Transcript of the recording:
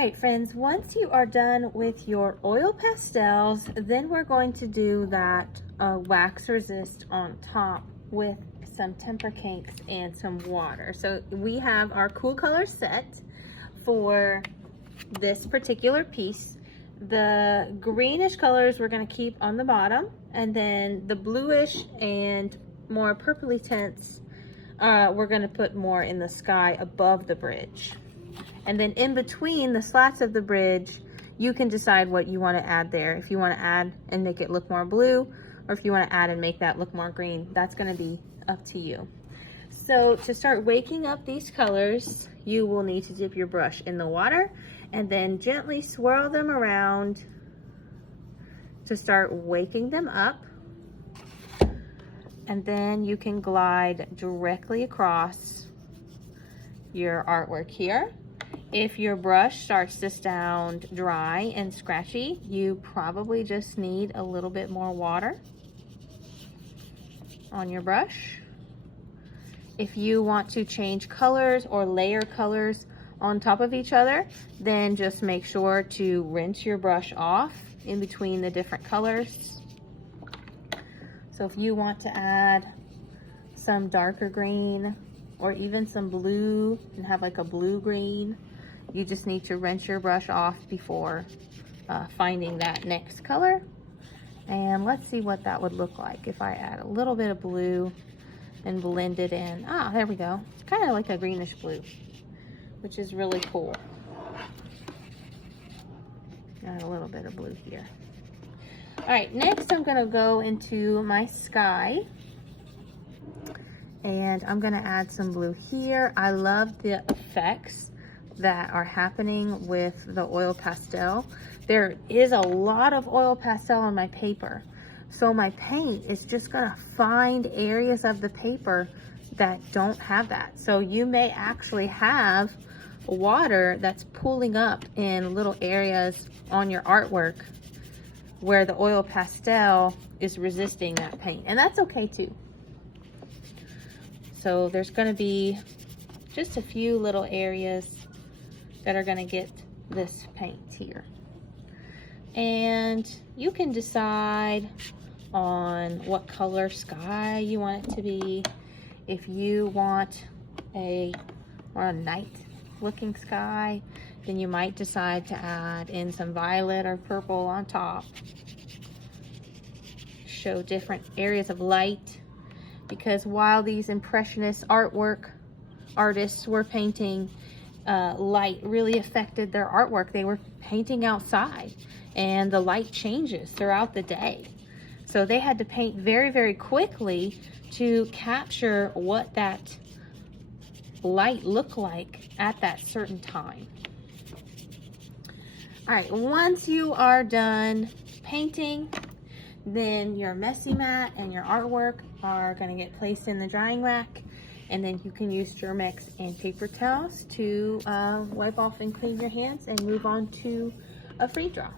right, friends, once you are done with your oil pastels, then we're going to do that wax resist on top with some temper cakes and some water. So we have our cool color set for this particular piece. The greenish colors we're going to keep on the bottom, and then the bluish and more purpley tints we're going to put more in the sky above the bridge. And then in between the slats of the bridge, you can decide what you want to add there. If you want to add and make it look more blue, or if you want to add and make that look more green, that's going to be up to you. So to start waking up these colors, you will need to dip your brush in the water and then gently swirl them around to start waking them up. And then you can glide directly across your artwork here. If your brush starts to sound dry and scratchy, you probably just need a little bit more water on your brush. If you want to change colors or layer colors on top of each other, then just make sure to rinse your brush off in between the different colors. So if you want to add some darker green or even some blue and have like a blue-green, you just need to rinse your brush off before finding that next color. And let's see what that would look like if I add a little bit of blue and blend it in. Ah, there we go. It's kind of like a greenish blue, which is really cool. Add a little bit of blue here. All right, next I'm gonna go into my sky. And I'm gonna add some blue here. I love the effects that are happening with the oil pastel. There is a lot of oil pastel on my paper. So my paint is just gonna find areas of the paper that don't have that. So you may actually have water that's pooling up in little areas on your artwork where the oil pastel is resisting that paint. And that's okay too. So there's gonna be just a few little areas that are gonna get this paint here. And you can decide on what color sky you want it to be. If you want a night looking sky, then you might decide to add in some violet or purple on top. Show different areas of light, because while these impressionist artists were painting, light really affected their artwork. They were painting outside and the light changes throughout the day. So they had to paint very, very quickly to capture what that light looked like at that certain time. All right, once you are done painting, then your messy mat and your artwork are going to get placed in the drying rack. And then you can use Germ-X and paper towels to wipe off and clean your hands and move on to a free draw.